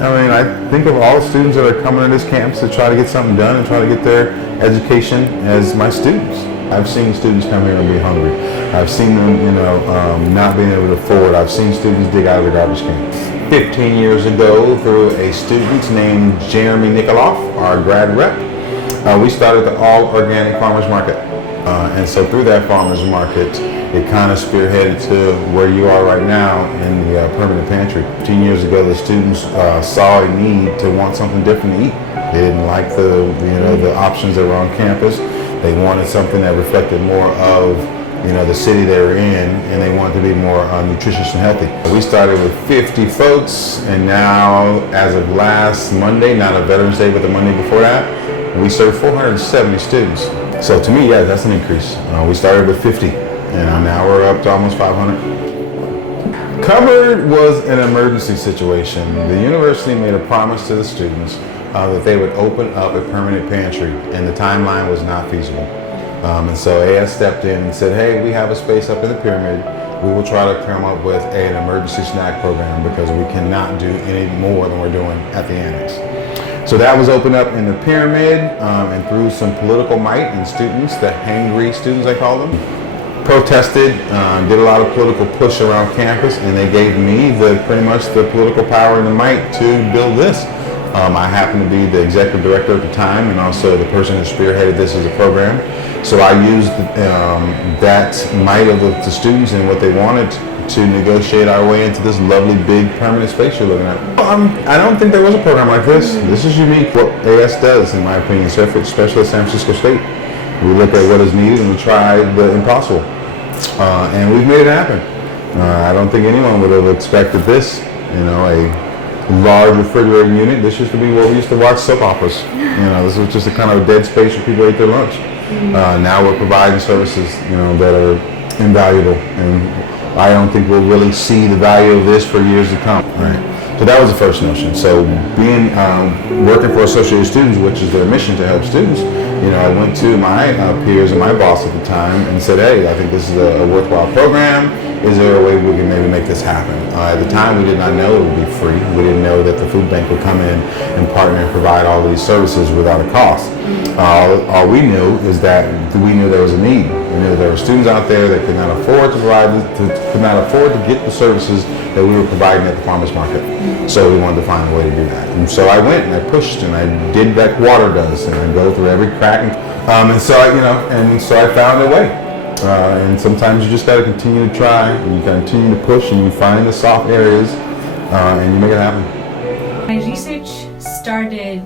I mean, I think of all the students that are coming to this campus to try to get something done and try to get their education as my students. I've seen students come here and be hungry. I've seen them, not being able to afford. I've seen students dig out of the garbage can. 15 years ago, through a student named Jeremy Nikoloff, our grad rep, we started the All Organic Farmers Market. And so through that farmers market, it kind of spearheaded to where you are right now in the permanent pantry. 15 years ago, the students saw a need to want something different to eat. They didn't like the options that were on campus. They wanted something that reflected more of the city they were in, and they wanted to be more nutritious and healthy. We started with 50 folks, and now, as of last Monday, not a Veterans Day, but the Monday before that, we served 470 students. So to me, yeah, that's an increase. We started with 50, and now we're up to almost 500. Cupboard was an emergency situation. The university made a promise to the students that they would open up a permanent pantry, and the timeline was not feasible. And so AS stepped in and said, hey, we have a space up in the pyramid. We will try to come up with an emergency snack program because we cannot do any more than we're doing at the annex. So that was opened up in the pyramid, and through some political might and students, the hangry students I call them, protested, did a lot of political push around campus, and they gave me pretty much the political power and the might to build this. I happen to be the executive director at the time and also the person who spearheaded this as a program. So I used that might of the students and what they wanted to negotiate our way into this lovely big permanent space you're looking at. I don't think there was a program like this. This is unique. What AS does, in my opinion, especially at San Francisco State, we look at what is needed and we try the impossible. And we've made it happen. I don't think anyone would have expected this, a large refrigerating unit. This used to be where we used to watch soap operas. This was just a kind of a dead space where people ate their lunch. Now we're providing services, that are invaluable, and I don't think we'll really see the value of this for years to come. Right. So that was the first notion. So being working for Associated Students, which is their mission to help students, I went to my peers and my boss at the time and said, hey, I think this is a worthwhile program. Is there a way we can maybe make this happen? At the time, we did not know it would be free. We didn't know that the food bank would come in and partner and provide all these services without a cost. All we knew is that we knew there was a need. We knew there were students out there that could not afford to get the services that we were providing at the farmers market. So we wanted to find a way to do that. And so I went and I pushed and I did like water does, and I go through every crack. And so I found a way. And sometimes you just got to continue to try, and you continue to push, and you find the soft areas, and you make it happen. My research started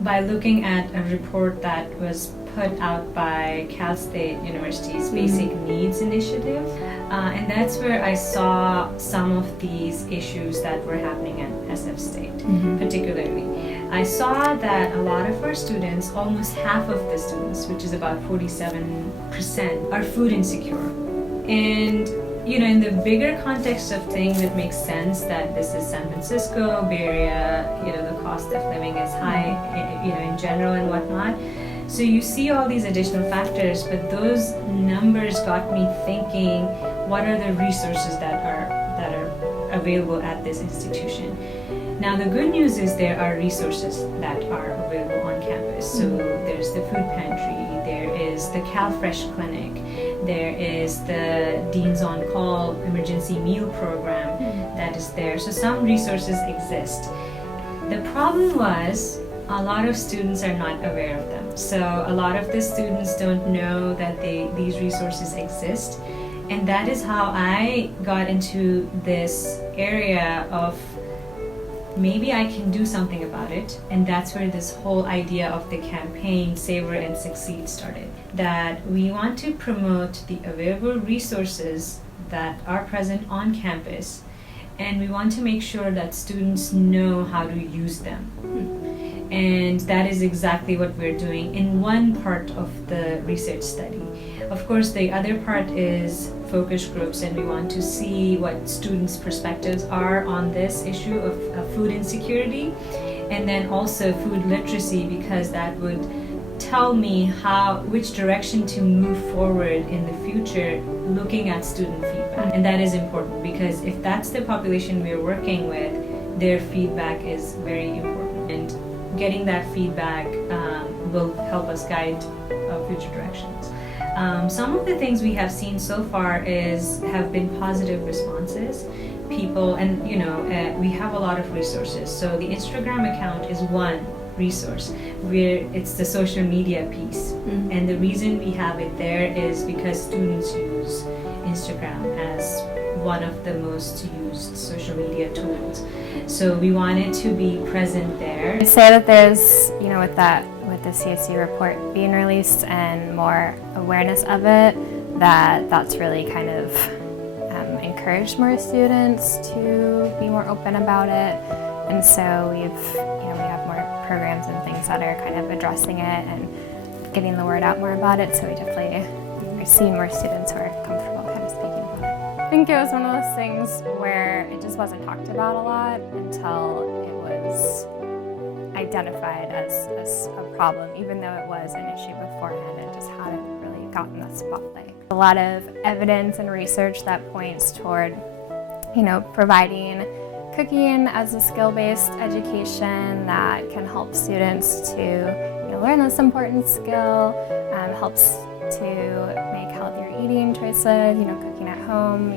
by looking at a report that was put out by Cal State University's Basic Needs Initiative, and that's where I saw some of these issues that were happening at SF State, particularly. I saw that a lot of our students, almost half of the students, which is about 47%, are food insecure. And in the bigger context of things, it makes sense that this is San Francisco, Bay Area, the cost of living is high, in general and whatnot. So you see all these additional factors, but those numbers got me thinking, what are the resources that are available at this institution? Now the good news is there are resources that are available on campus. So there's the food pantry, there is the CalFresh clinic, there is the Dean's On Call emergency meal program that is there. So some resources exist. The problem was a lot of students are not aware of them. So a lot of the students don't know that these resources exist. And that is how I got into this area of maybe I can do something about it. And that's where this whole idea of the campaign Savor and Succeed started. That we want to promote the available resources that are present on campus, and we want to make sure that students know how to use them. And that is exactly what we're doing in one part of the research study. Of course, the other part is focus groups, and we want to see what students' perspectives are on this issue of food insecurity, and then also food literacy, because that would tell me which direction to move forward in the future looking at student feedback. And that is important, because if that's the population we're working with, their feedback is very important, and getting that feedback will help us guide future directions. Some of the things we have seen so far have been positive responses. People, and we have a lot of resources. So the Instagram account is one resource where it's the social media piece. Mm-hmm. And the reason we have it there is because students use Instagram as one of the most used social media tools. So we wanted to be present there. I'd say that there's, with the CSU report being released and more awareness of it, that's really kind of encouraged more students to be more open about it. And so we have more programs and things that are kind of addressing it and getting the word out more about it. So we definitely are seeing more students who are comfortable kind of speaking about it. I think it was one of those things where it just wasn't talked about a lot until it was identified as a problem, even though it was an issue beforehand. It just hadn't really gotten the spotlight. A lot of evidence and research that points toward, providing cooking as a skill-based education that can help students to learn this important skill, helps to make healthier eating choices. Cooking at home,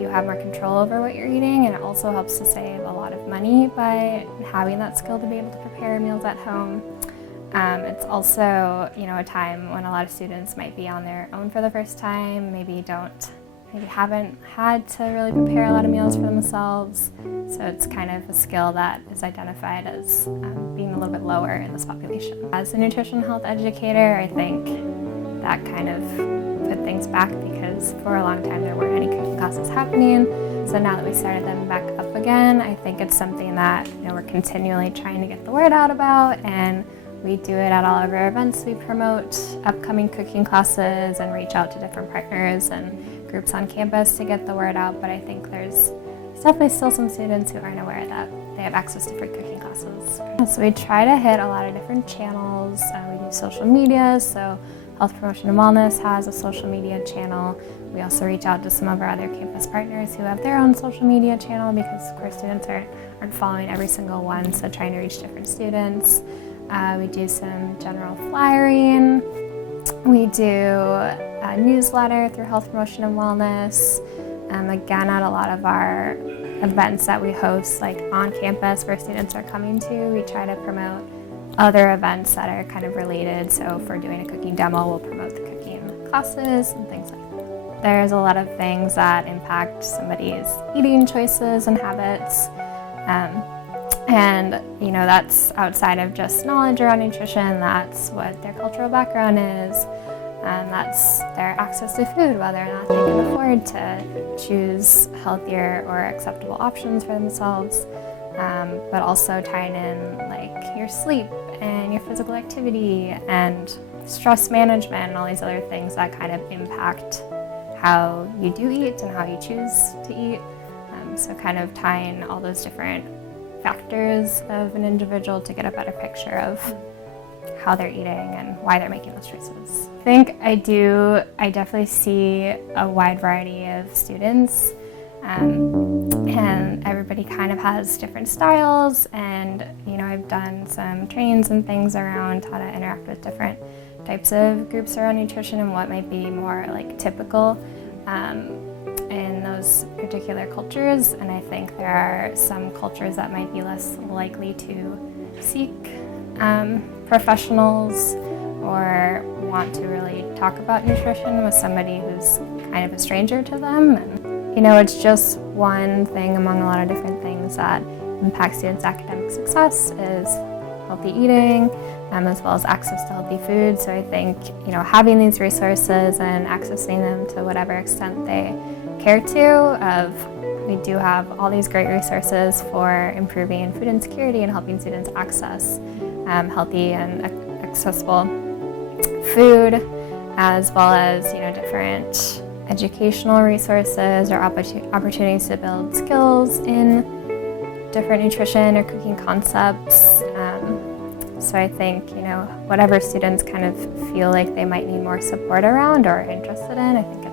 you have more control over what you're eating, and it also helps to save a lot of money by having that skill to be able to prepare meals at home. It's also, a time when a lot of students might be on their own for the first time, maybe haven't had to really prepare a lot of meals for themselves. So it's kind of a skill that is identified as being a little bit lower in this population. As a nutrition health educator, I think that kind of put things back because for a long time there weren't any cooking classes happening. So now that we started them back up again, I think it's something that we're continually trying to get the word out about, and we do it at all of our events. We promote upcoming cooking classes and reach out to different partners and groups on campus to get the word out, but I think there's definitely still some students who aren't aware that they have access to free cooking classes. So we try to hit a lot of different channels. We do social media, so Health Promotion and Wellness has a social media channel. We also reach out to some of our other campus partners who have their own social media channel because, of course, students aren't following every single one, so trying to reach different students. We do some general flyering. We do a newsletter through Health Promotion and Wellness. Again, at a lot of our events that we host, like on campus where students are coming to, we try to promote other events that are kind of related. So if we're doing a cooking demo, we'll promote the cooking classes and things like that. There's a lot of things that impact somebody's eating choices and habits. And that's outside of just knowledge around nutrition. That's what their cultural background is. That's their access to food, whether or not they can afford to choose healthier or acceptable options for themselves. But also tying in like your sleep and your physical activity and stress management and all these other things that kind of impact how you do eat and how you choose to eat. So kind of tying all those different factors of an individual to get a better picture of how they're eating and why they're making those choices. I think I definitely see a wide variety of students, and everybody kind of has different styles, and I've done some trainings and things around how to interact with different types of groups around nutrition and what might be more like typical in those particular cultures. And I think there are some cultures that might be less likely to seek professionals or want to really talk about nutrition with somebody who's kind of a stranger to them. And it's just one thing among a lot of different things that impact students' academic success is healthy eating, as well as access to healthy food. So I think having these resources and accessing them to whatever extent they care to. We do have all these great resources for improving food insecurity and helping students access healthy and accessible food, as well as different educational resources or opportunities to build skills in different nutrition or cooking concepts. So I think whatever students kind of feel like they might need more support around or are interested in, I think